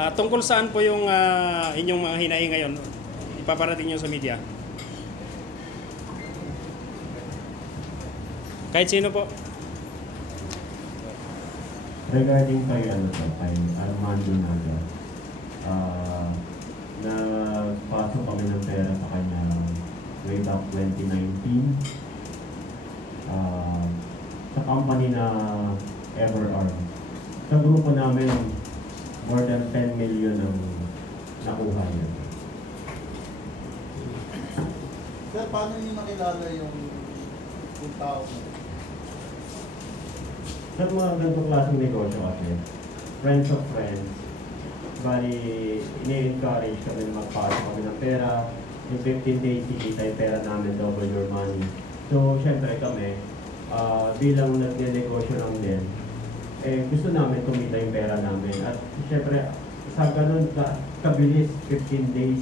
Tungkol saan po yung inyong mga hinaing ngayon? Ipaparating nyo sa media. Kahit sino po. Regarding kay Armando Naga, nagpasok kami ng pera sa kanya way back 2019 sa company na EverArm. Sa grupo namin, more than 10 million ang nakuha niya. Sir, paano niyo nakilala yung tao mo? Sa mga ganitong klaseng negosyo kasi, friends of friends, bali, ini-encourage kami na magpasok kami ng pera. In 15 days, ikita yung pera namin, double your money. So, syempre kami, bilang nagne-negosyo lang din, gusto namin kumita yung pera namin. At syempre, sa ganun kabilis, 15 days,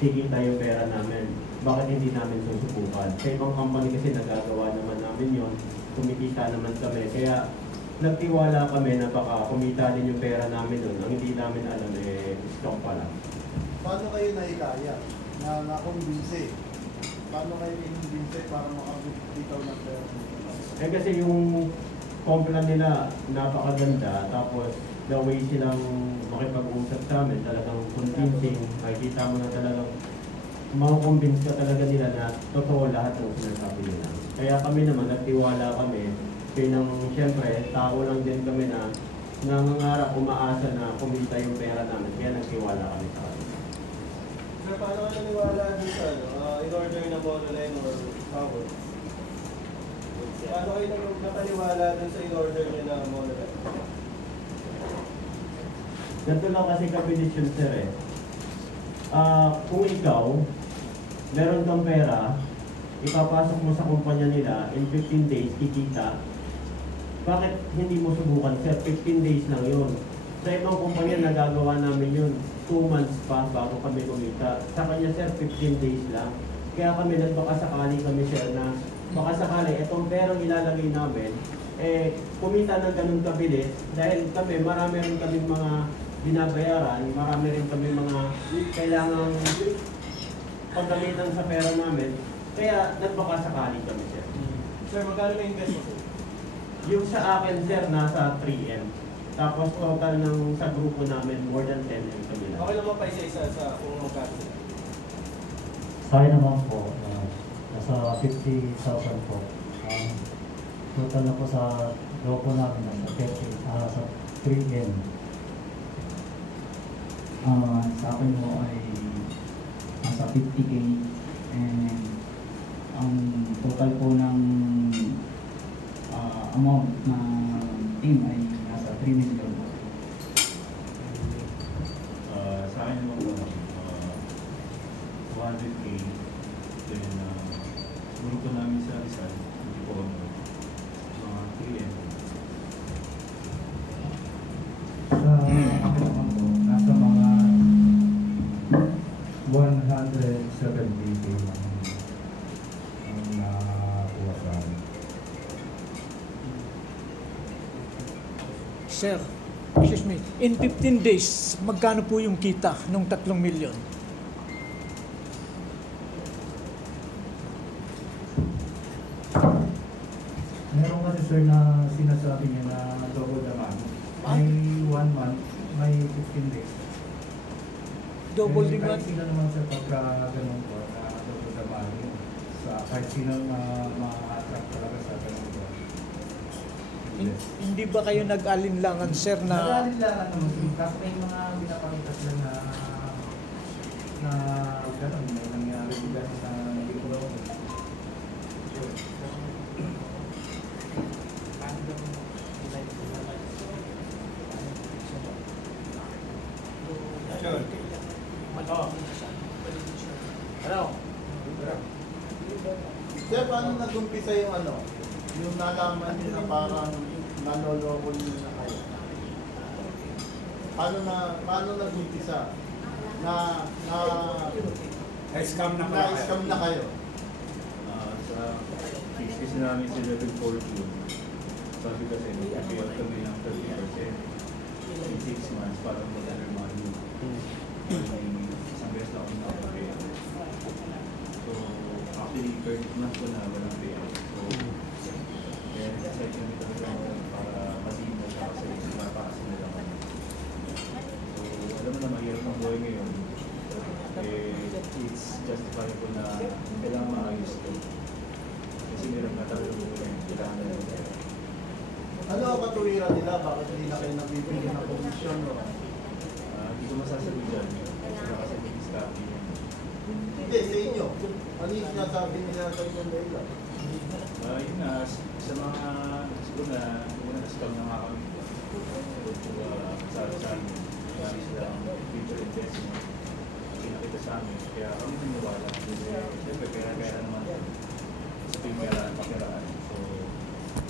kikita yung pera namin. Bakit hindi namin susubukan? Sa ibang company kasi nagagawa naman namin yon, kumikita naman kami. Kaya nagtiwala kami na baka kumita din yung pera namin doon. Ang hindi namin alam, stock pala. Paano kayo naikaya na nakumbinse? Paano kayo inumbinse para makabitaw ng pera? Kasi yung company nila napakaganda, tapos the way silang makipag-usap sa amin, talagang convincing, makikita mo na talagang makukonvince ka talaga nila na totoo lahat ng sinasabi nila. Kaya kami naman, nagtiwala kami, bilang siyempre, tao lang din kami na nangangarap, umaasa na kumita yung pera namin, kaya nagtiwala kami sa amin. Sir, paano ka naniwala dun sa in-order na monoline or power? Paano kayo nakaniwala dun sa in-order niya na monoline? Ganito lang kasi kabilis yun, sir eh. Kung ikaw, meron kang pera, ipapasok mo sa kumpanya nila, in 15 days, kikita, bakit hindi mo subukan, sir? 15 days lang yun. Sa ibang kumpanya, nagagawa namin yun, 2 months pa bago kami kumita. Sa kanya, sir, 15 days lang. Kaya kami, nagbakasakali kami, sir, na baka sakali, itong perang ilalagay namin, kumita ng ganun kabilis, dahil kami, marami rin kami mga binabayaran, marami rin kami mga kailangang paggamitan sa pera namin. Kaya nagbakasakali kami, sir. Sir, magkano na invest mo, sir? Yung sa akin, sir, nasa 3M. Tapos total ng sa grupo namin, more than 10M kami lang. Okay lang ba pa isa-isa sa kung magkano, sir? Sa akin naman po, nasa 50,000 po. Total na po sa grupo namin, nasa 3M. Sa akin mo ay nasa 50K, and ang total po ng amount na team ay nasa 3 million po. Sa akin naman po, 200K, then grupo namin sa Rizal, hindi po mga 3M. Sa akin naman po, nasa mga 170K lang ang nakuha sa akin. Sir, excuse me, in 15 days, magkano po yung kita nung 3 milyon? Meron kasi sir na sinasabi niya na double the month. May 1 month, may 15 days. Double the Kahit month? sino naman sa pagka ganun po, na double the month. Kahit sino na ma-attract talaga sa ganun po. Hindi ba kayo nag-alinlangan, sir, na Nag-aalilangan naman sir, kasi may mga binapakita sila na ganun, may nangyari ganun na hindi ko lang. Sir, paano nag-umpisa yung yung nalaman niyo na parang nanoloko niyo na kayo? Paano nag-umpisa Na-scam na kayo? Sa business namin sa Level Fortune, sabi kasi, nag-payout kami ng 30% in 6 months para mag-earn money. buhay ngayon, it's justifiable na kailangan maayos ito. Kasi meron na talaga kailangan na ito. Ano ang katuwiran nila? Bakit hindi na kayo nagbibigay ng komisyon? No? Hindi ko masasabi dyan. Kasi nag-stop yun. Hindi, sa inyo. Ano yung sinasabi nila sa inyo nila? Yun na, sa mga siguro na scam na nga kami. Sa amin, kami sila ang future investment. Pinakita sa amin, kaya kami naniwala. Siyempre, kaya naman sa pimera, pakiraan. So,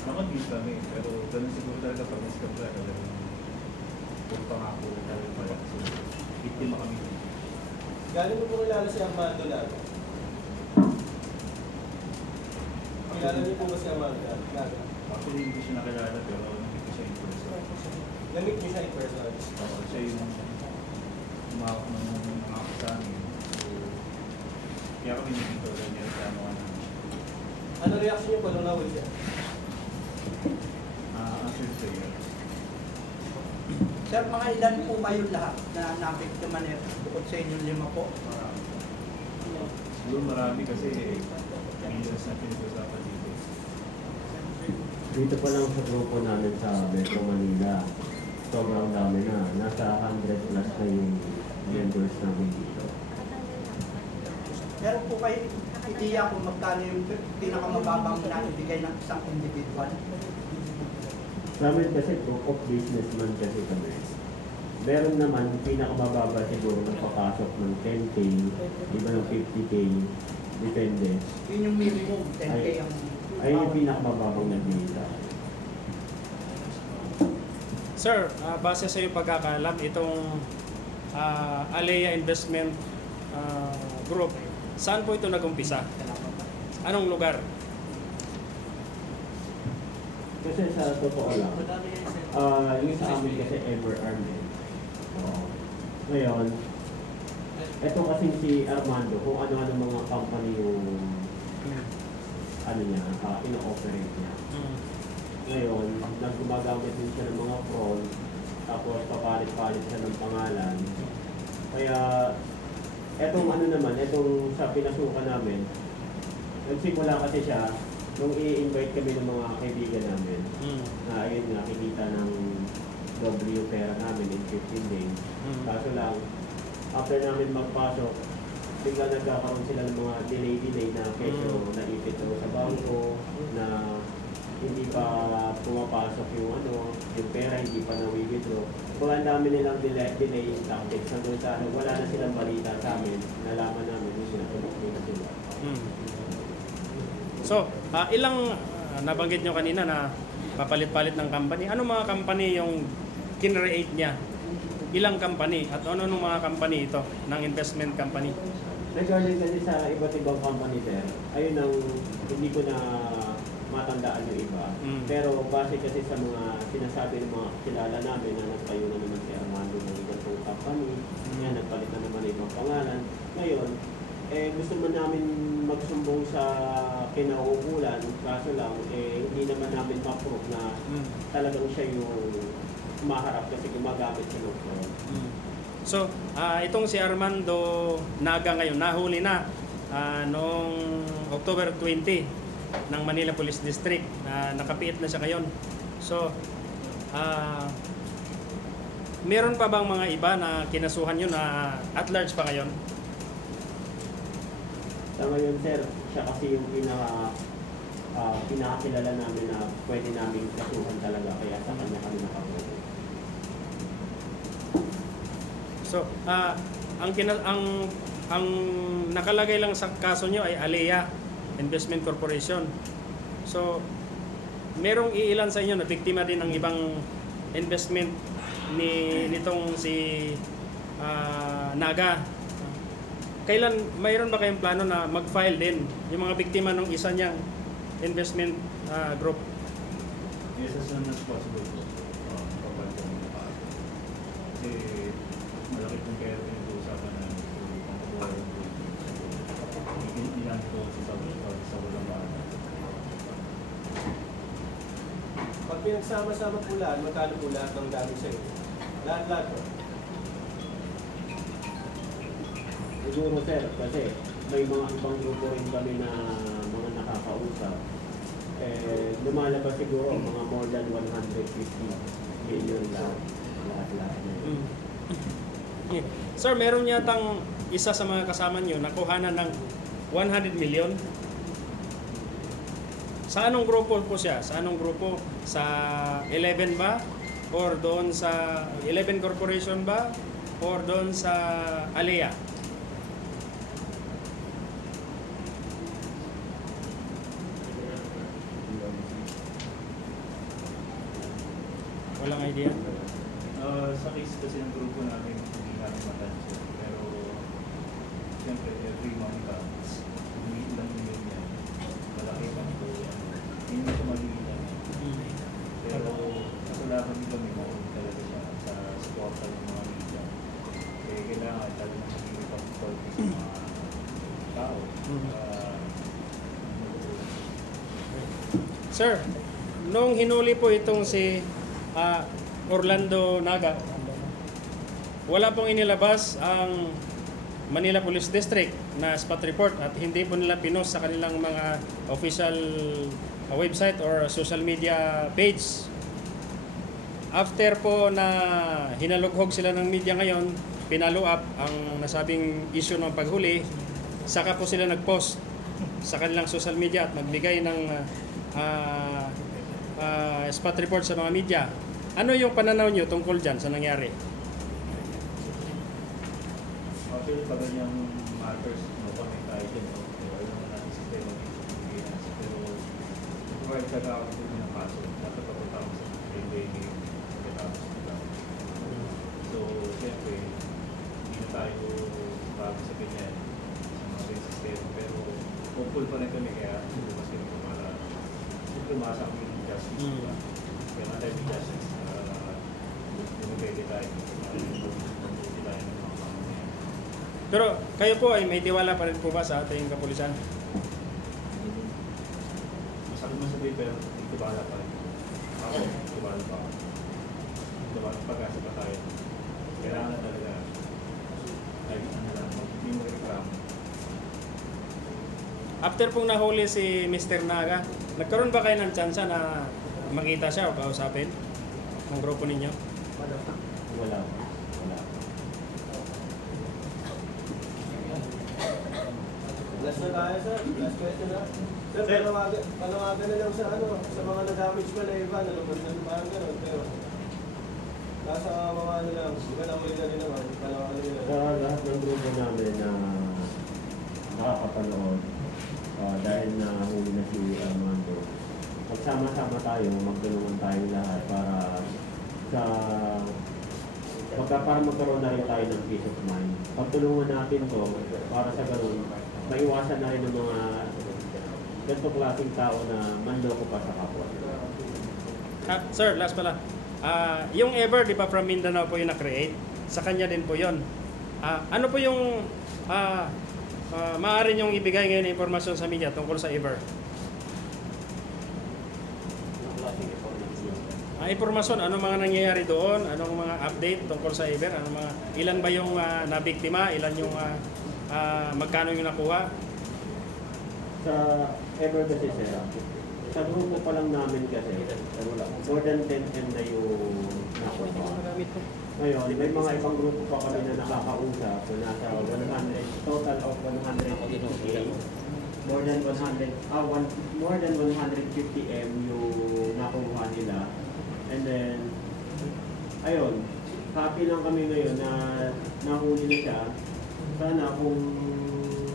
nakag-use kami, pero ganun siguro talaga pag na-scam ka, talagang puro pangako talaga pala. So, biktima kami. Galing mo po kilala si Armando Lago? Kilala niyo po ba si Armando Lago? Actually, hindi siya nakilala, pero nakita siya in person. Namit niyo siya in person? Siya yung umawak ng mga ako sa amin. So, kaya kami naging total niya sa ano namin. Ano reaction niyo po nung nawal siya? Answer sa iyo. Sir, mga ilan po kayo lahat na nabiktima nito bukod sa inyong 5 po? Siguro marami kasi millions na pinag-usapan dito. Dito pa lang sa grupo namin sa Metro Manila, sobrang dami na. Nasa 100 plus na yung members namin dito. Meron po kayo ideya kung magkano yung pinakamababang na ibigay ng isang individual? Sa amin kasi group of businessman kasi kami. Meron naman pinakamababa siguro na papasok ng 10K, iba ng 50K, depende. Yun yung minimum, 10K ang... Ay yung pinakamababang nagbibigay. Sir, base sa iyong pagkakalam, itong Alea Investment Group, saan po ito nag-umpisa? Anong lugar? Kasi sa totoo lang, yung sa amin kasi ever armed. Ngayon, ito kasi si Armando, kung ano-ano mga company yung ano niya, ino-operate niya. Ngayon, naggumagamit din siya ng mga fraud, tapos papalit-palit siya ng pangalan. Kaya, etong ano naman, etong sa pinasukan namin, nagsimula kasi siya, nung i-invite kami ng mga kaibigan namin, na ayun nga, kikita ng doble yung pera namin in 15 days. Kaso lang, after namin magpasok, bigla nagkakaroon sila ng mga delay na kesyo naipit sa bangko, na hindi pa pumapasok yung pera, hindi pa na-withdraw. Kung ang dami nilang delay tactics, nandun sa wala na silang balita sa amin, nalaman namin yung sinatulog nila sila. So, ilang nabanggit nyo kanina na papalit-palit ng company. Ano mga company yung kinreate niya? Ilang company? At ano nung mga company ito ng investment company? Regarding kasi sa iba't ibang company, sir, ayun ang hindi ko na matandaan yung iba. Pero base kasi sa mga sinasabi ng mga kilala namin na nagtayo na naman si Armando ng ibang company, nagpalit na naman ibang pangalan. Ngayon, gusto man namin magsumbong sa kinauukulan, kaso lang, hindi naman namin ma-prove na talagang siya yung maharap kasi gumagamit siya ng fraud. So, itong si Armando Naga ngayon, nahuli na noong October 20 ng Manila Police District. Nakapiit na siya ngayon. So, meron pa bang mga iba na kinasuhan yun na at large pa ngayon? Sa ngayon, sir, siya kasi yung pinakakilala namin na pwede namin kasuhan talaga, kaya sa kanya kami nakakuha. So, ang nakalagay lang sa kaso nyo ay Alea Investment Corporation. So, merong iilan sa inyo na biktima din ng ibang investment nitong si Naga. Kailan, mayroon ba kayong plano na mag-file din yung mga biktima ng isa niyang investment group? Yes, as soon as possible po. Kapag kami nakakita. Kasi malaki pong kaya pinag-uusapan na ang kabuhay ng group. Ilan ko sa walang bata. Pag pinagsama-sama po lahat, magkano po lahat ng gamit sa'yo? Lahat po. siguro sir, kasi may mga ibang grupo rin kami na mga nakakausap. Lumalabas siguro mga more than 150 million lang. Lahat-lahat na yun. Yeah. Sir, meron yatang isa sa mga kasama nyo nakuhanan ng 100 million. Sa anong grupo po siya? Sa anong grupo? Sa 11 ba? Or doon sa 11 Corporation ba? Or doon sa Alea? Walang idea? Sa case kasi ng grupo namin, hindi namin matansya. Pero, siyempre, every month umiit lang yun yan. Malaki pa ito. Hindi na ito magiging yan. Pero, kasalanan din kami mo talaga siya sa supportal ng mga media. Kaya kailangan talaga magiging pag-support sa mga tao. Sir, nung hinuli po itong si Orlando Naga, wala pong inilabas ang Manila Police District na spot report at hindi po nila pinost sa kanilang mga official website or social media page. After po na hinalughog sila ng media ngayon, pinalo up ang nasabing issue ng paghuli, saka po sila nag-post sa kanilang social media at magbigay ng spot report sa mga media. Ano yung pananaw nyo tungkol dyan sa nangyari? Actually, pag ganyang matters, comment tayo dyan. Wala naman natin sistema ng surveillance. Pero, provide ka ako ng kaso, dapat papunta ko sa railway pagkatapos nila. So, siyempre, hindi na tayo bago sa ganyan sa mga sistema. Pero, hopeful pa rin kami kaya mas kami kumala. Siyempre, umasa kami ng justice. Kaya nga tayo ng justice. Bumibigay tayo. Pero kayo po ay may tiwala pa rin po ba sa ating kapulisan? Masakit mo sabihin pero tiwala pa rin. Ako, tiwala pa ako. Tiwala pag-asa pa tayo. Kailangan talaga ay ano lang, hindi mo reklamo. After pong nahuli si Mr. Naga, nagkaroon ba kayo ng tsansa na makita siya o kausapin ng grupo ninyo? Wala. Last na tayo, sir. Last question na. Sir, panawagan na lang sa mga na-damage pa na iba, nalubad na parang gano'n. Pero, nasa mga ano lang, di ba namuli na rin naman, panawagan nila. Sa lahat ng grupo namin na nakakapanood, dahil nahuli na si Armando, magsama-sama tayo, magtulungan tayo lahat para magkaroon na rin tayo ng peace of mind. Pagtulungan natin to para sa ganoon, maiwasan na rin ng mga ganito klaseng tao na manloko pa sa kapwa. Sir, last pala. Yung Ever, di ba from Mindanao po yung na-create? Sa kanya din po yun. Ano po yung maaari niyong ibigay ngayon na impormasyon sa media tungkol sa Ever? Impormasyon, anong mga nangyayari doon? Anong mga update tungkol sa Ever? Ilan ba yung nabiktima? Ilan yung magkano yung nakuha? Sa Ever kasi sir, sa grupo pa lang namin kasi, more than 10M na yung nakuha. Ngayon, may mga ibang grupo pa kami na nakakausap so nasa 100, total of 150 more than 150M yung nakuha nila. And then, ayun, happy lang kami ngayon na nahuli na siya. Sana kung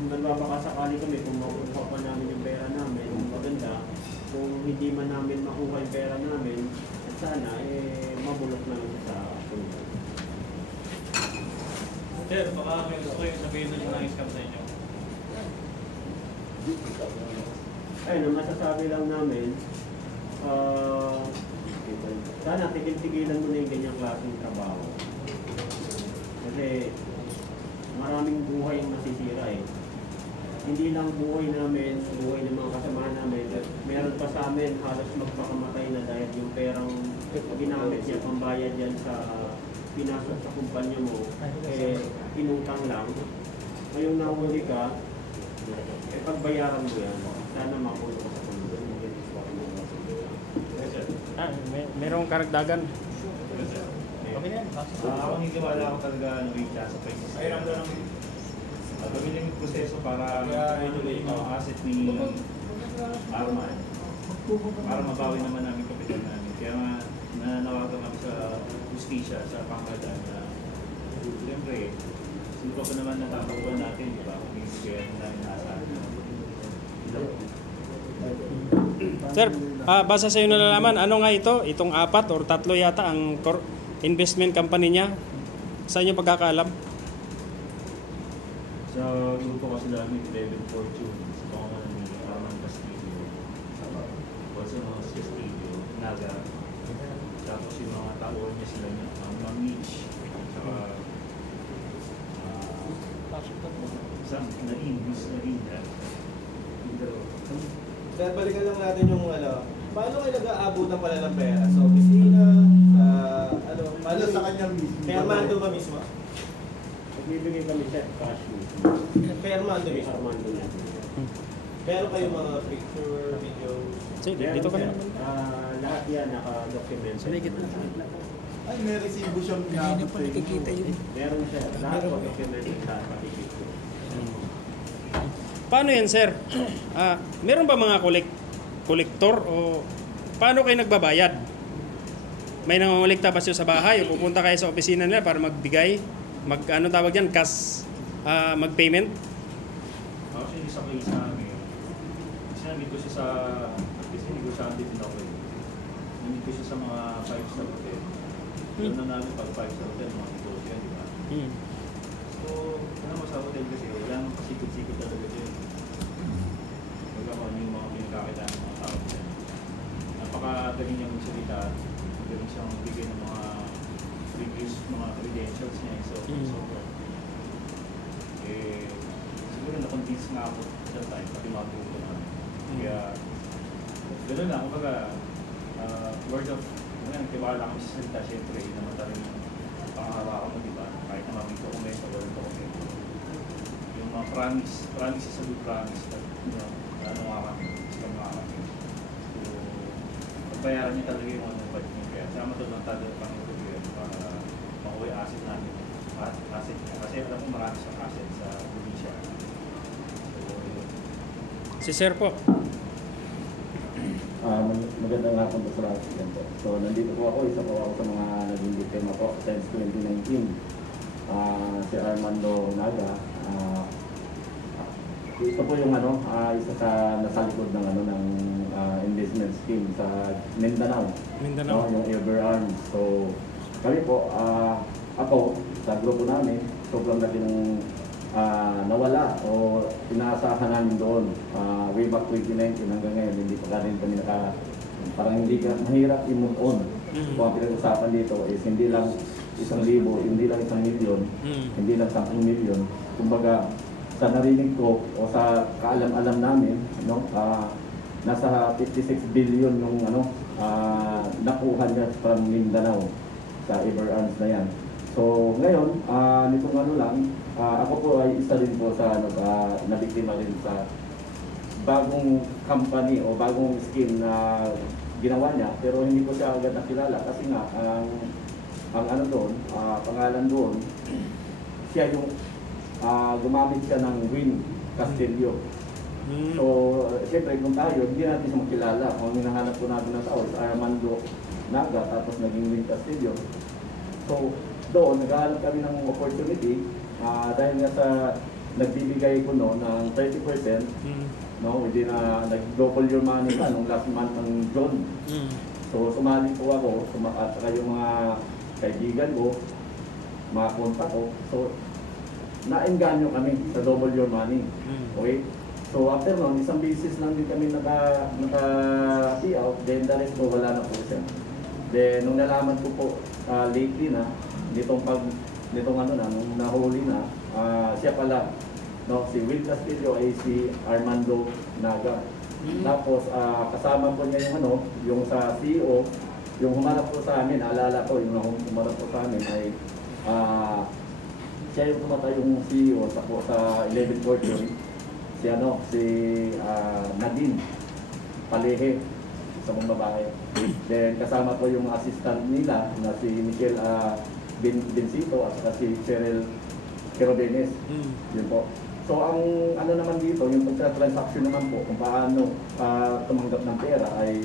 nagbabakasakali kami, kung makuha pa namin yung pera namin, maganda. Kung hindi man namin makuha yung pera namin, at sana, mabulok na lang sa pulisan. Sir, baka may gusto yung sabihin na yung scam sa inyo. Ayun, ang masasabi lang namin, sana tigil-tigilan mo na yung ganyang klaseng trabaho. Kasi maraming buhay yung masisira eh. Hindi lang buhay namin, buhay ng mga kasamahan namin. Meron pa sa amin halos magpakamatay na dahil yung perang ginamit niya pambayad yan sa pinasok sa kumpanya mo, inutang lang. ngayong nahuli ka, pagbayaran mo yan, sana makulo ka sa pundo. Merong karagdagan. Okay yan. Ako niniwala ako talaga siya sa prices. Gawin lang yung proseso para ituloy yung asset ni Arman. Para mabawi naman namin kapital namin. Kaya nga nanawagan kami sa justisya, sa pangkada na siyempre, sino pa naman natatapuan natin, di ba? Kung ibigyan namin naasahan. Sir, basta sa iyo nalalaman, ano nga ito? Itong 4 or 3 yata ang investment company niya. Sa inyo pagkakaalam? Sa grupo kasi namin, 11 Fortune, sa pangalan ni Arman Castillo, also known as Castillo, Naga, tapos yung mga tao niya sila niya, Mang Mitch, saka Sam Nain, Miss Nain, Sir, balikan lang natin yung paano kayo nag-aabutan pala ng pera? Sa opisina, sa paano sa kanya mismo. Kay Armando ba mismo? Nagbibigay kami siya, cash mo. Kay Armando Kay mismo? Armando niya. Pero kayo mga picture, videos, Sige, dito ka na. Lahat yan naka-document. Sinigit na. Ay, may resibo siyang Hindi pa nakikita yun. Meron siya. Lahat document sa patipid. Paano yan, sir? Meron ba mga kolektor o paano kayo nagbabayad? May nangongolekta ba siya sa bahay o pupunta kayo sa opisina nila para magbigay? Ano tawag yan? Mag-payment? Actually, isa kayo sa amin. Sinamit ko siya sa, kasi negosyante din ako eh. Sinamit ko siya sa mga 5-star hotel. Doon na namin pag 5-star hotel, mga negosyo, di ba? So, alam mo sa hotel kasi, wala nang pasikot-sikot talaga dyan. Wala ko ano yung mga pinagkakitaan ng mga tao dyan. Napakagaling niyang magsalita, magaling siyang bigay ng mga reviews, mga credentials niya. So, siguro na-convince nga ako that time, pati mga grupo namin. Kaya, gano'n lang, kumbaga, word of, tiwala kami sa salita, syempre, yun naman talagang pangahawakan mo, di ba? Kahit na maming dokumento, walang dokumento. Yung mga promises sa good promise, ano nga kami, scam nga kami. So, pagbayaran niya talaga yung ano, budget niya. Kaya, sama to lang talaga pang gobyerno para makuha asset namin. Asset niya. Kasi alam mo marami sa asset sa probinsya. Si sir po. Magandang hapon po sa lahat. So, nandito po ako, isa po ako sa mga naging biktima po since 2019. Si Armando Naga. Ito po yung isa sa nasa likod ng ng investment scheme sa Mindanao. Mindanao. Yung Everarms. So, kami po, ako, sa grupo namin, sobrang laki ng nawala o inaasahan namin doon way back 2019 hanggang ngayon hindi pa rin kami parang hindi ka mahirap i-move on. Kung ang pinag-usapan dito is hindi lang 1,000, hindi lang 1 milyon, hindi lang 10 milyon. Kumbaga sa narinig ko o sa kaalam-alam namin, nasa 56 billion yung nakuha niya from Mindanao sa Everarms na yan. So ngayon, nitong ako po ay isa rin po sa nabiktima rin sa bagong company o bagong scheme na ginawa niya, pero hindi ko siya agad nakilala kasi nga ang doon, pangalan doon, siya yung gumamit siya ng Win Castillo. So siyempre kung tayo, hindi natin siya makilala. Kung hinahanap po natin ng tao, Armando Naga, tapos naging Win Castillo. So doon, naghahanap kami ng opportunity dahil nga sa nagbibigay ko ng 30%, hindi na nag-double your money pa nung last month ng June. So sumali po ako, at saka yung mga kaibigan ko, mga kontak ko. So naengganyo kami sa double your money. Okay? So after nun, isang basis lang din kami naka-see out, then the rest po wala na po siya. Then nung nalaman ko po lately na, nung nahuli na, siya pala, si Will Castillo ay si Armando Naga. Tapos kasama po niya yung sa CEO, yung humarap po sa amin, alala ko, yung humarap po sa amin ay siya yung tumatay yung CEO sa 11 Fortune, si Nadine Palehe, sa mga babae. Then kasama po yung assistant nila na si Michelle Bencito at saka si Cheryl Querobenes. Yun po. So ang ano naman dito, yung pagka-transaction naman po kung paano tumanggap ng pera ay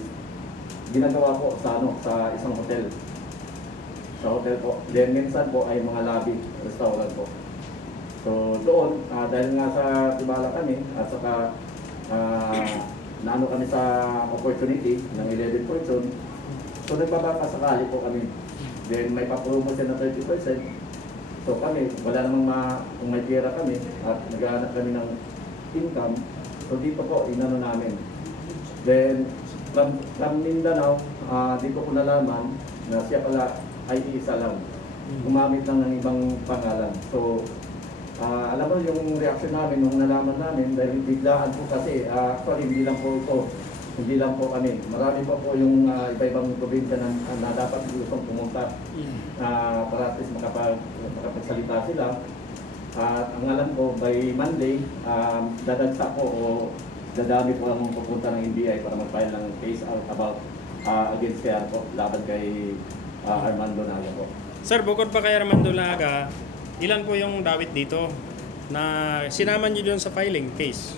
ginagawa po sa isang hotel. Sa hotel po. Then minsan po ay mga lobby, restaurant po. So doon, dahil nga sa tibala kami at saka naano kami sa opportunity ng 11 Fortune, so nagbabaka sakali po kami. Then may pa-promo siya na 30%. So kami, wala namang kung may pera kami at naghahanap kami ng income, so dito po, inano namin. Then from Mindanao, dito ko nalaman na siya pala ay isa lang. Gumamit lang ng ibang pangalan. So alam mo yung reaction namin nung nalaman namin dahil biglaan po kasi actually hindi lang po ito, hindi lang po kami. Marami pa po yung iba-ibang probinsya na dapat gustong pumunta para at least makapagsalita sila. At ang alam ko by Monday, dadagsa po o dadami po ang pupunta ng NBI para mag-file ng case out about against kay po, laban kay Armando Naga po. Sir, bukod pa kay Armando Naga, ilan po yung dawit dito na sinama niyo doon sa filing case?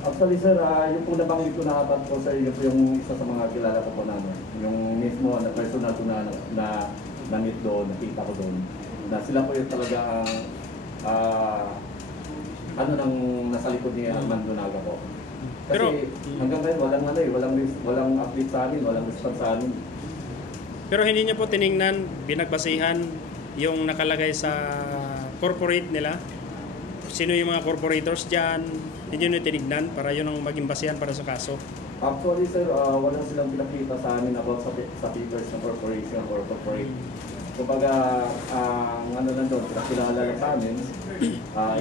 Actually sir, yung po nabanggit ko na apat po sir, yun po yung isa sa mga kilala ko po namin. Yung mismo na personal ko na meet doon, nakita ko doon. Na sila po yung talaga nang nasa likod ni Armando Naga po. Kasi Pero, hanggang ngayon walang update sa amin, walang response sa amin. Pero hindi niyo po tiningnan, binagbasihan yung nakalagay sa corporate nila? Sino yung mga corporators dyan? Hindi nyo tinignan para yun ang maging basihan para sa kaso? Actually sir, walang silang pinakita sa amin about sa papers ng corporation or corporate. Kumbaga, ano lang doon, pinakilala lang sa amin,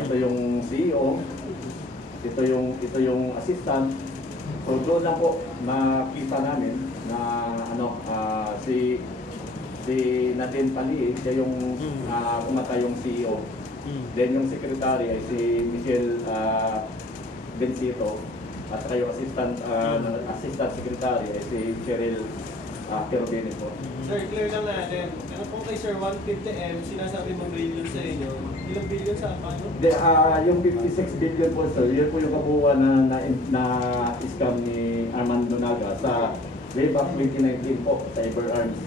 ito yung CEO, ito yung assistant. So doon lang po nakita namin na si Nadine Pali, siya yung pumatay yung CEO. Then yung secretary ay si Michelle Bencito at saka yung assistant secretary ay si Cheryl Querobenes po. Sir, clear lang natin. Ano po kay Sir 150M, sinasabi mong billion sa inyo, ilang billion sa paano? Yung 56 billion po sir, yun po yung kabuuan na scam ni Armando Naga sa way back 2019 po sa Everarms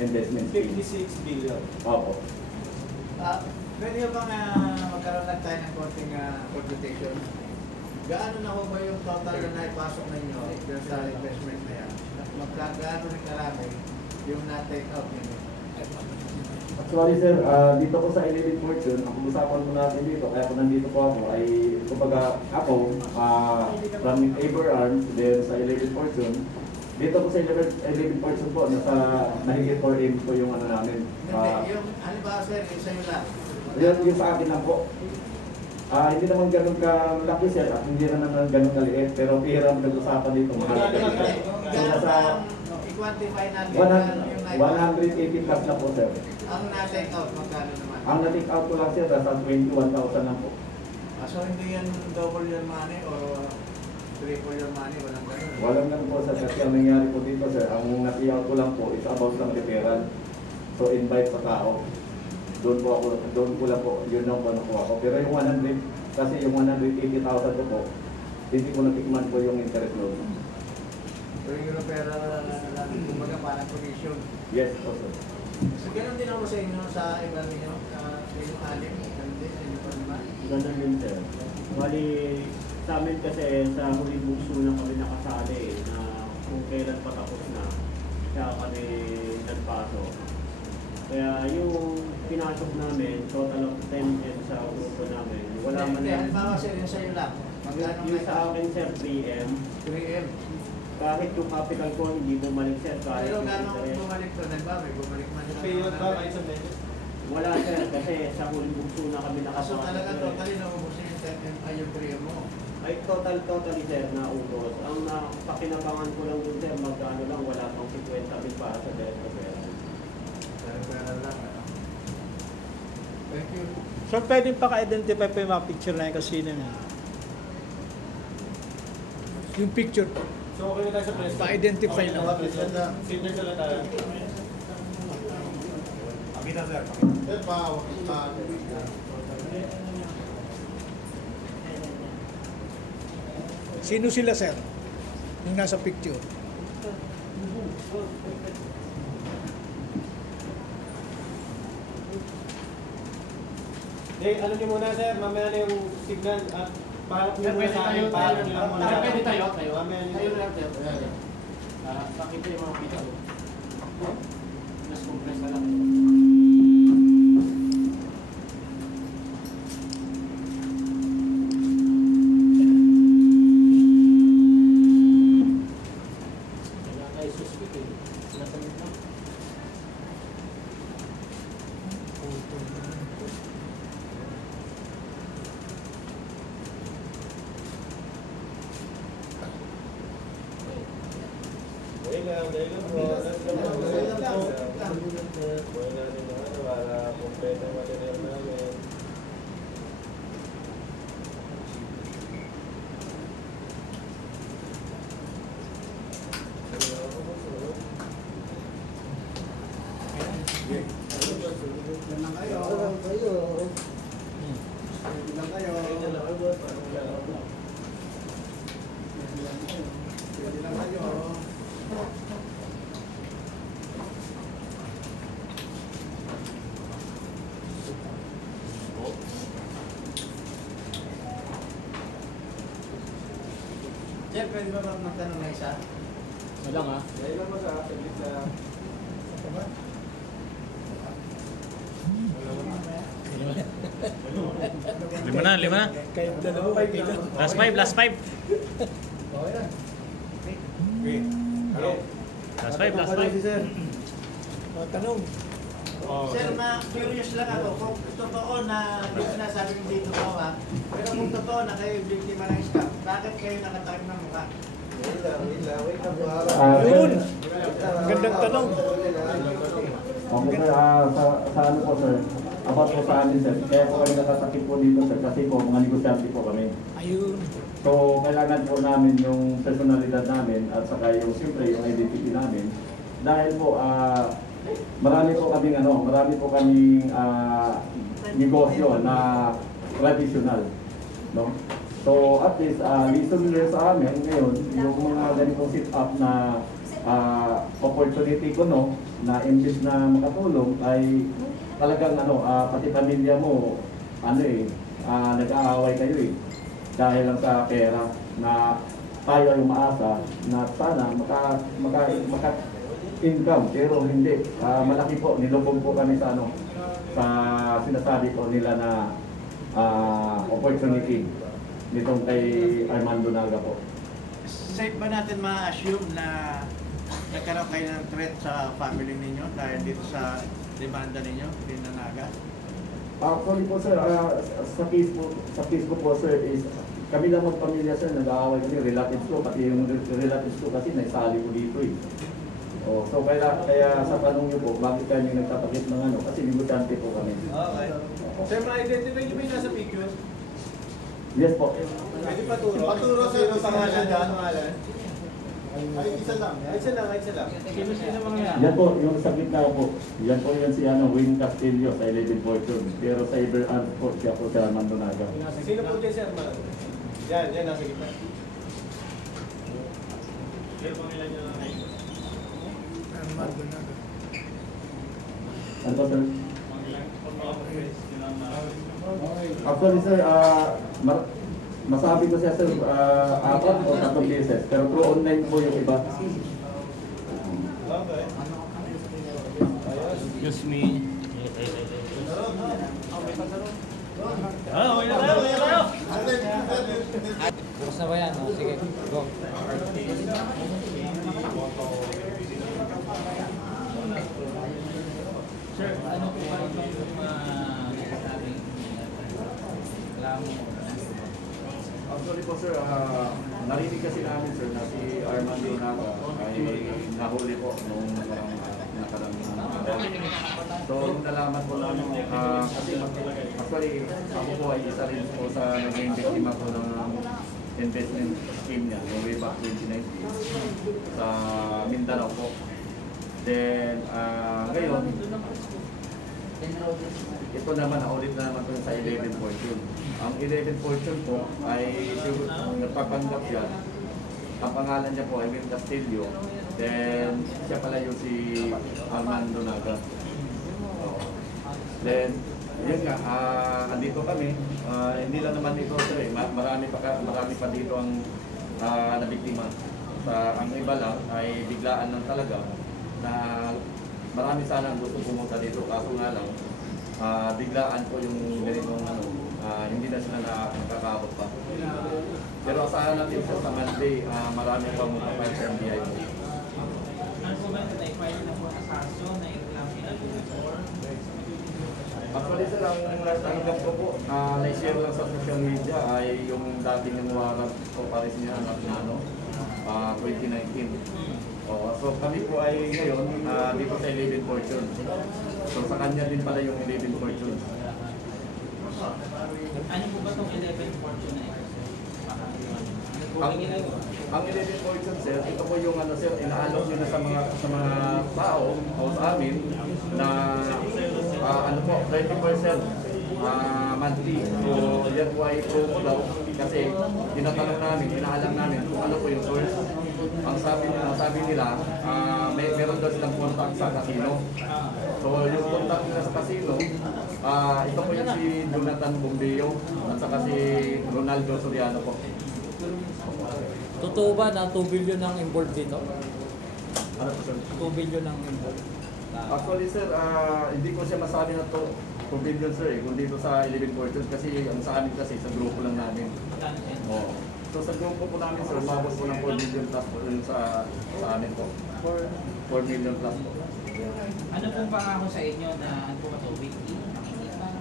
Investment Scheme. 56 billion. Opo. Pwede bang magkaroon lang tayo ng konting computation? Gaano na ba yung total na naipasok ninyo sa investment na yan? Magkagaano rin karami yung na-take out ninyo? Actually sir, dito ko sa 11 Fortune, ang pag-usapan mo natin dito, kaya kung nandito po ako ay, kumbaga ako, from Everarms, then sa 11 Fortune, dito ko sa 11 Fortune po, nasa mahigit 4M po yung ano namin. Hindi, yung ano ba sir, yung sa'yo lang? Yung sa akin lang po. Hindi naman ganun kalaki sir at hindi naman ganun kaliit, pero pihirang pag-usapan dito. I-quantify natin 180 plus na po sir. ang na-take out, magkano naman? Ang na-take out ko lang sir, nasa 21,000 lang po. So hindi yan double your money or triple your money, walang ganun? Walang lang po sir, kasi ang nangyari po dito sir, ang na-take out ko lang po is about lang referral. So invite sa tao. Doon ko lang po, yun lang po nakuha ko. Pero yung 100, kasi yung 180,000 ko po, hindi ko natikman po yung interest loan. So yung referral na kumbaga parang commission. Yes po sir. So gano'n din ako sa inyo sa iba ninyo, sa inyong alim, gano'n din, sa inyo pa naman? Ganun din sir. Bali, sa amin kasi sa huling bukso na kami nakasali na kung kailan patapos na, kaya kami nagpasok. Kaya yung pinasok namin, total of 10M sa grupo namin, wala man Hindi, lang. halimbawa sir, yung sa'yo lang. Magkano Yung sa akin sir, 3M. 3M. Kahit yung capital ko hindi bumalik sir, kahit Pero yung gano'n interest. bumalik to? May bumalik man yung Period ba kayo sa medyo? Wala sir, kasi sa huling bukso na kami So nakasama. talaga totally naubusin yung 10M ay yung 3M mo. Ay totally sir na ubos. Ang pakinabangan ko lang dun sir, magkano lang, wala pang 50,000 para sa direct to pera. Pero lang. Thank you. So, pwedeng paka-identify pa yung mga picture na yung kasino na. Yung picture, So, okay na tayo sa press. pa-identify Okay lang. na, press na. Signature na tayo. Sir, Sino sila, sir? Yung nasa picture. Ano nyo muna sir, mamaya na yung signal at paharap nyo muna sa akin, paharap nyo lang muna. Pwede tayo. Mamaya nyo. Tayo lang tayo. Nakita yung mga pita ko. Mas compress na lang. Wala tayo suspect eh. Nasa gitna. Dahil lang po. Buhay natin na para kompleto ang material namin. Sir, pwede ba magtanong na isa? Wala nga. Dahil lang mo sa saglit na. Lima na. Kayong dalawa, okay lang. Last five. Hello. Last five. Si sir. Tanong. Sir, curious lang ako kung totoo na hindi sinasabi mo dito ko ha, pero kung totoo na kayo biktima ng scam, bakit kayo nakatakip ng mukha? Wait lang. Wait lang po. Yun! Gandang tanong. Okay sir, sa ano po sir, about po sa amin sir, kaya po kami nakasakit po dito sir, kasi po mga negosyante po kami. Ayun. So, kailangan po namin yung personalidad namin at saka yung siyempre yung identity namin. Dahil po, marami po kaming negosyo na traditional. No? So, at least, lesson learned sa amin ngayon, yung mga ganitong sit-up na opportunity ko, no, na imbis na makatulong, ay talagang pati pamilya mo, nag-aaway kayo eh. Dahil lang sa pera na tayo ay umaasa na sana maka-income, pero hindi. Malaki po, nilubog po kami sa sa sinasabi po nila na opportunity nitong kay Armando Naga po. Safe ba natin ma-assume na nagkaroon kayo ng threat sa family ninyo dahil dito sa demanda ninyo, Naga? Actually po sir, sa case ko po sir is kami lang magpamilya sir, nag-aaway kami, relatives ko, pati yung relatives ko kasi naisali ko dito eh. So kaya sa tanong niyo po, bakit kami nagtatakip ng kasi negosyante po kami. Okay. Sir, ma-identify niyo ba yung nasa picture? Yes po. Pwede paturo. Paturo, sir. Sino pangalan dyan? Pangalan? Ay, isa lang. Isa lang. Sino mga yan? Yan po, yung sa gitna po. Yan po yan si Wayne Castillo sa 11 Fortune. Pero sa Iberarm po, siya po si Armando Naga. Sino po dyan, sir? Yan, nasa gitna. Sir, pangilan niyo lang. Ano po sir? Actually sir, masabi ko siya sir, 4 o 3 beses. Pero through online po yung iba. Okay. Excuse me. Okay na tayo. Bukas na ba yan? Sige, go. Sir, ano po ba yung nasasabing reklamo? Actually po sir, narinig kasi namin sir na si Armando Naga ay nahuli po nung nakarang So nung nalaman po namin, kasi Actually, ako po ay isa rin po sa naging biktima po ng investment scheme niya no, way back 2019 sa Mindanao po. Then, ngayon, ito naman, na-audit na naman po sa 11 Fortune. Ang 11 Fortune po ay nagpapanggap siya. Ang pangalan niya po ay Will Castillo. Then, siya pala yung si Armando Naga. Then, yun nga, andito kami. Hindi lang naman ito, sir, eh. Marami pa dito ang nabiktima. Ang iba lang ay biglaan lang talaga na marami sana ang gusto pumunta dito. Kaso nga lang, biglaan po yung ganitong hindi na sila nakakabot pa. Pero asahan natin siya sa Monday, marami pa muna pa sa MBI mo. Ano po ba ito? Na-file na po na kaso na i-claim before? Actually sir, ang natanggap ko po, na-share lang sa social media ay yung dating yung warrant o pares niya na 2019. So kami po ay ngayon dito sa 11 Fortune. So sa kanya din pala yung 11 Fortune. Ano po ba itong 11 Fortune na ito? Ang 11 Fortune sir, ito po yung sir, inaalok nyo na sa mga tao o sa amin na 20% monthly. So yan po ay promo daw kasi tinatanong namin, inaalam namin kung ano po yung source. Ang sabi nila, meron daw silang contact sa casino. So yung contact nila sa casino, ito po yung si Jonathan Bombeo at saka si Ronaldo Soriano po. Totoo ba na 2 billion ang involved dito? Ano po sir? 2 billion ang involved. Actually sir, hindi ko siya masabi na to 2 billion sir eh, kung dito sa 11 Fortune kasi ang sa amin kasi sa grupo lang namin. Oo. So sa grupo po namin sir, umabot po ng 4 million plus po yun sa amin po. 4 million plus po. Ano pong pangako sa inyo na ano po ito? Weekly? Nakikita?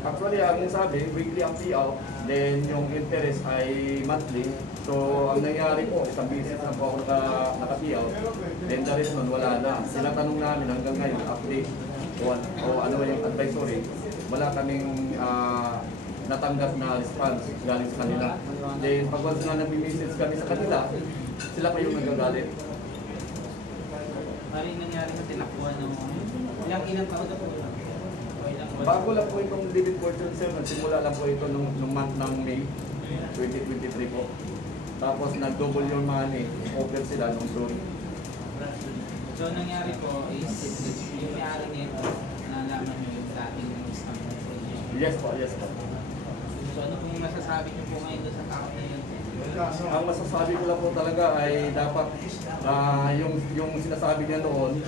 Actually, ang sabi, weekly ang payout, then yung interest ay monthly. So, ang nangyari po, isang business na po ako naka-payout, then the rest nun, wala na. Sinatanong namin hanggang ngayon, update o ano yung advisory, wala kaming natanggap na response galing sa kanila. Then, pag once nga nag-message kami sa kanila, sila pa yung nagagalit. Maring nangyari sa tinakbuhan ng ilang taon na po lang? Bago lang po itong Living Fortune sir, nagsimula lang po ito nung month ng May 2023 po. Tapos nag-double your money, open sila nung June. So nangyari po is yung may-ari nito, nalaman nyo yung dating ng scam. Yes po, yes po. So ano pong masasabi nyo po ngayon doon sa tao na yun? Ang masasabi ko lang po talaga ay dapat yung sinasabi niya noon,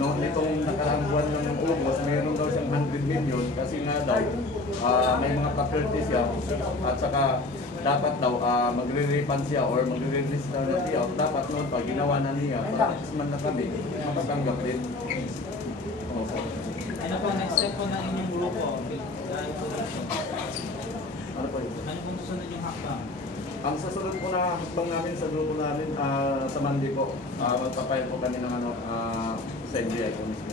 nitong nakaraang buwan ng August, mayroon daw siyang 100 million kasi nga daw may mga properties siya at saka dapat daw magre-refund siya or magre-release na siya. Dapat noon pa ginawa na niya para man na kami makatanggap din. Ano po next step po ng inyong grupo? Ano po yun? Ano pong susunod yung hakbang? Ang sasunod po na hakbang namin sa grupo namin sa Monday po, magpapayal po kami ng sa NBI po mismo.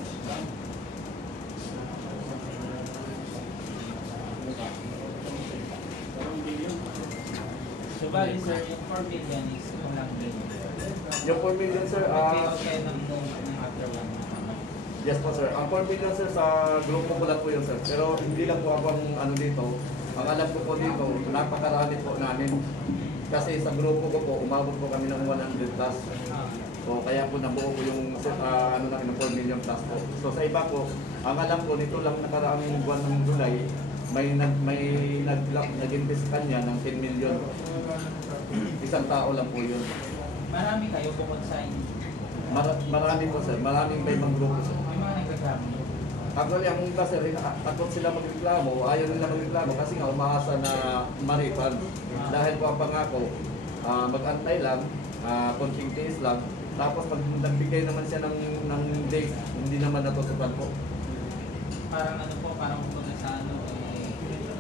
So bali sir, yung 4 million is kung lang din. Yung 4 million sir, Payout kayo ng after 1 month. yes po sir. Ang 4 million sir sa grupo ko lang po yun sir. Pero hindi lang po ako ang dito. Ang alam ko po dito, napakarami po namin. Kasi sa grupo ko po, umabot po kami ng 100 plus. So kaya po nabuo ko yung 4 million plus po. So sa iba po, ang alam ko nito lang nakaraang buwan ng July, may nag-invest kanya ng 10 million. Isang tao lang po yun. Marami kayo bukod sa inyo. Marami po sir, maraming may ibang grupo sir. May mga nagreklamo. Actually, ang iba sir, takot sila magreklamo, ayaw nila magreklamo kasi nga umaasa na ma-refund. Dahil po ang pangako, mag-antay lang, konting tiis lang, tapos pag nagbigay naman siya ng date, hindi naman natutupad po. Parang ano po, parang kumbaga sa ano,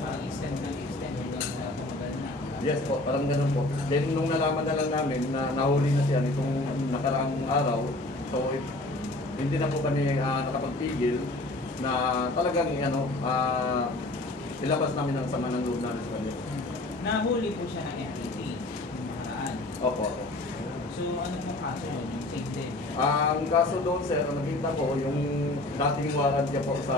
parang extend hanggang sa tumagal na. Yes po, parang ganun po. Then nung nalaman na lang namin na nahuli na siya nitong nakaraang araw, so hindi na po kami nakapagpigil na talagang ilabas namin ang sama ng loob namin sa kanila. Nahuli po siya ng FED yung nakaraan. Opo. So ano pong kaso yun? Yung same din? Ang kaso doon, sir, ang nakita ko, yung dating warrant niya po sa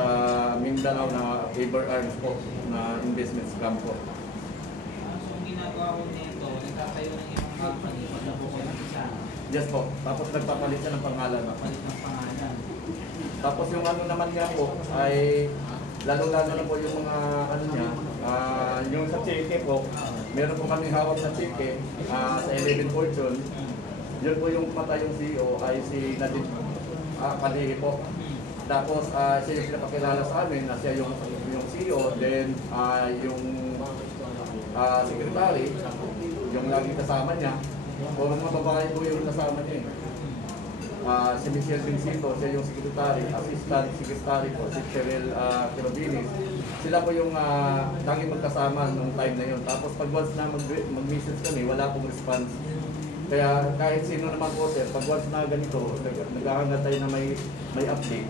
Mindanao na Faber Arms po, na investment scam po. So ang ginagawa ko nito, nagtatayo ng ibang company, paglapo ko ng isa, Yes po. Tapos nagpapalit siya ng pangalan. palit ng pangalan. Tapos yung ano naman niya po ay lalo-lalo na po yung mga ano niya, yung sa cheque po, meron po kami hawak na cheque sa 11 Fortune. Yun po yung patay yung CEO ay si Nadine Kadihi po. Tapos siya yung pinapakilala sa amin na siya yung CEO, then yung secretary, yung laging kasama niya, puro mga babae po yung kasama niya. Si Michelle Vincito, siya yung secretary, assistant secretary po, si Cheryl Quirobines. Sila po yung laging magkasama nung time na yun. Tapos pag once na mag-message kami, wala pong response. Kaya kahit sino naman po sir, pag once na ganito, naghahangat tayo na may update,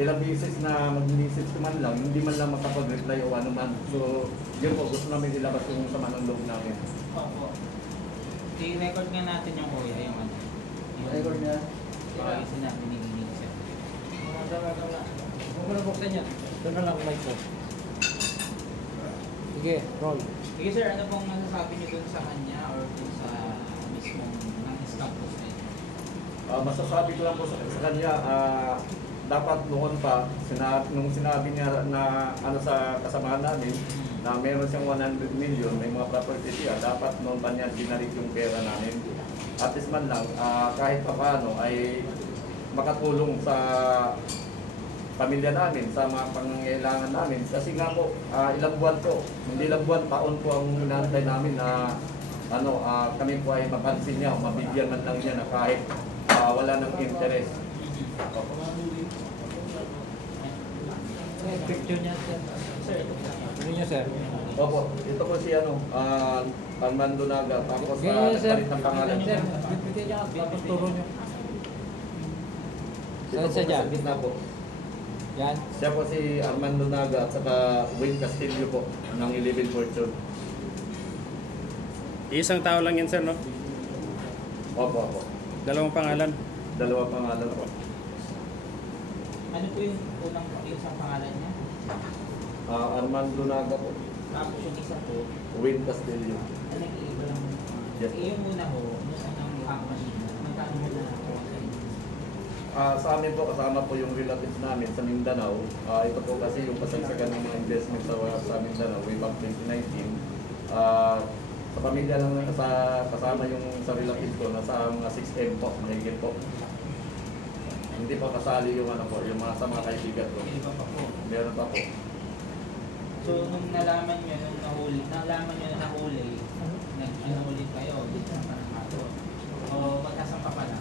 ilang beses na mag-message man lang, hindi man lang makapag-reply o ano man. So, yun po, gusto namin ilabas yung sama ng loob namin. Opo. I-record nga natin yung kuya, yung ano. Record niya. Yung sinabi ni Sir. Huwag mo na buksan yan. Doon na lang mic ko. Sige, roll. Sige sir, ano pong masasabi niyo dun sa kanya or dun sa mismong ng-scam po sa inyo? Masasabi ko lang po sa kanya, dapat noon pa, nung sinabi niya na ano sa kasamahan namin, na meron siyang 100 million, may mga property siya, dapat noon pa niya ginalik yung pera namin. At least man lang, kahit pa paano ay makatulong sa pamilya namin, sa mga pangangailangan namin. Kasi nga po, ilang buwan po, hindi ilang buwan, taon po ang inaantay namin na kami po ay mapansin niya o mabigyan man lang niya na kahit wala ng interest. Picture niya, sir. Sir, Ano niya, sir? Opo, ito po si Armando Naga, tapos Ganyan, sir. nagpalit ng pangalan. Sir, bigyan niya, tapos turo niyo. Ito Saan po siya dyan? sa gitna po. Yan. Siya po si Armando Naga at saka Wayne Castillo po ng 11 Fortune. Isang tao lang yan, sir, no? Opo. Dalawang pangalan. Dalawang pangalan po. ano po yung unang isang pangalan niya? Armando Naga po. Tapos yung isa po, Wayne Castillo. nag-iiba lang. Yes. Yung muna ho, yung unang company niya, magkano mo na ako sa inyo? Sa amin po, kasama po yung relatives namin sa Mindanao. Ito po kasi yung pasagsagan ng mga investment sa Mindanao way back 2019. Sa pamilya lang kasama yung sa relatives ko, nasa mga 6M po, mahigit po. Hindi pa kasali yung yung mga sa mga kaibigan ko. Iba pa po. Meron pa po. So, nung nalaman nyo, nahuli kayo dito sa Panamato, o magkasampa pa lang?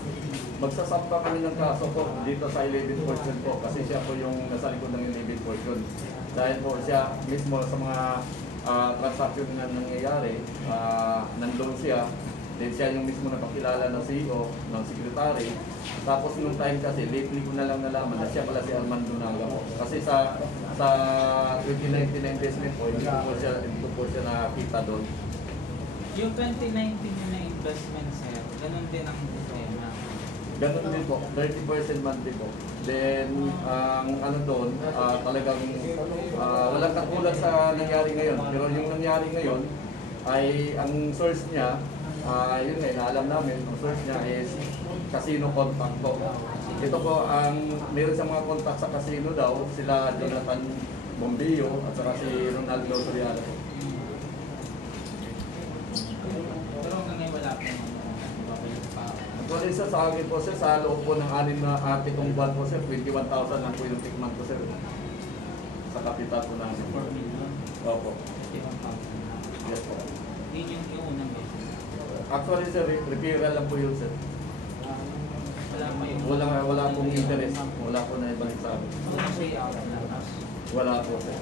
Magsasampa kami ng kaso po dito sa 11 Fortune po kasi siya po yung nasa likod ng 11 Fortune. Dahil po siya mismo sa mga transaction na nangyayari, nandun siya. Then siya yung mismo napakilala ng CEO, ng secretary. Tapos nung time kasi, lately ko na lang nalaman na siya pala si Armando Naga po. Kasi sa 2019 na investment po, hindi po siya nakita doon. Yung 2019 yun na investment, sir, ganun din ang sistema. Ganun din po, 30% monthly po. Then, ang doon, talagang walang katulad sa nangyari ngayon. Pero yung nangyari ngayon, ay ang source niya, yun nga, naalam namin, ang source niya is casino contact po. Ito po, meron sa mga contact sa casino daw, sila Jonathan Bombillo at saka si Ronaldo Soriano. Pero hanggang ngayon wala po babalik pa. Actually sir, sa akin po sir, sa loob po ng 6 na 7 buwan po sir, 21,000 ang po yung tikman po sir. Sa kapital po namin. 4 million, Opo. 51,000. Yes po. Yun yung unang beses. Actually sir, referral lang po yun sir. Wala pa yung... Wala pong interest. Wala po na ibalik sa amin. Unang say out na lang. Wala po sir.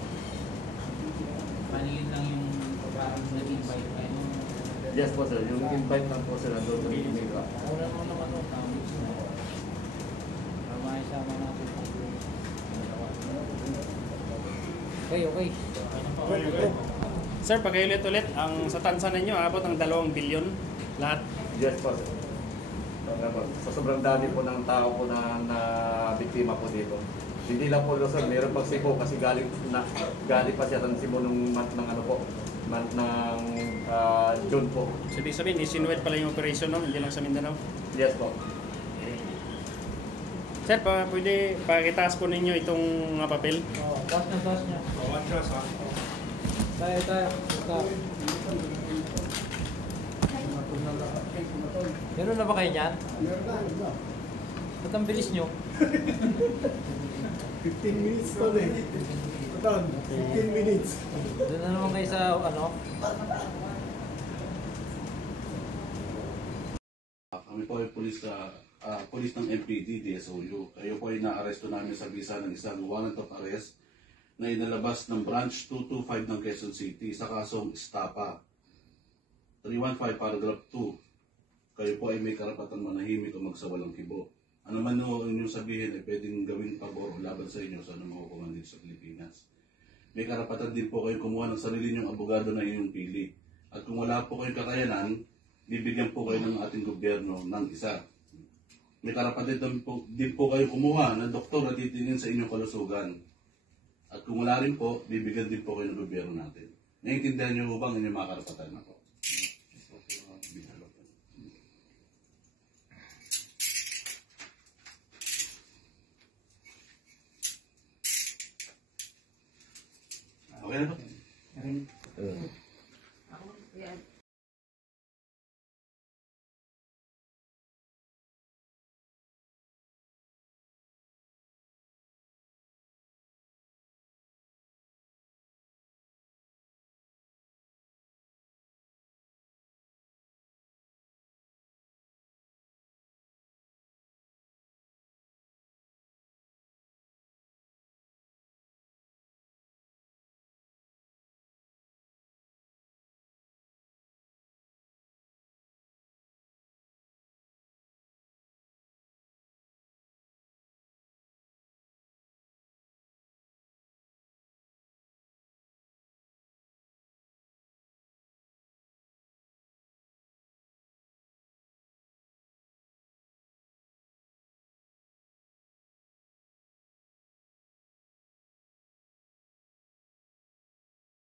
Bali yun lang yung parang nag-invite kayo. Yes po sir, yung invite lang po sir nandun sa Mika. Wala mo naman ito. Tapos na. Para makisama natin. Okay. Sir, pakiulit-ulit, ang sa tansa ninyo, abot ng 2 bilyon lahat. Yes po, sir. Sa sobrang dami po ng tao po na biktima po dito. Hindi lang po ito, sir, meron pag Cebu kasi galing pa siya ng Cebu nung month ng ano po, month ng June po. So, ibig sabihin, isinuwed pala yung operation, no? Hindi lang sa Mindanao. Yes po. Sir, pwede pakitaas po ninyo itong mga papel. Taas niya. Tayo. Meron na ba kayo dyan? Ba't ang bilis nyo? 15 minutes to eh. 15 minutes. Doon na naman kayo sa ano? Kami po ay pulis ng MPD, DSOU. Kayo po ay naaresto namin sa bisa ng isang warrant of arrest na inalabas ng branch 225 ng Quezon City sa kasong Estapa. 315 paragraph 2. Kayo po ay may karapatang manahimik o magsawalang kibo. Ano man o inyong sabihin ay pwedeng gawing pabor o laban sa inyo sa anumang hukuman dito sa Pilipinas. May karapatan din po kayong kumuha ng sarili niyong abogado na inyong pili. At kung wala po kayong kakayanan, bibigyan po kayo ng ating gobyerno ng isa. May karapatan din po kayo kumuha ng doktor na titingin sa inyong kalusugan. At kung wala rin po, bibigyan din po kayo ng gobyerno natin. Naiintindihan niyo po bang inyong mga karapatan na po? Okay na po?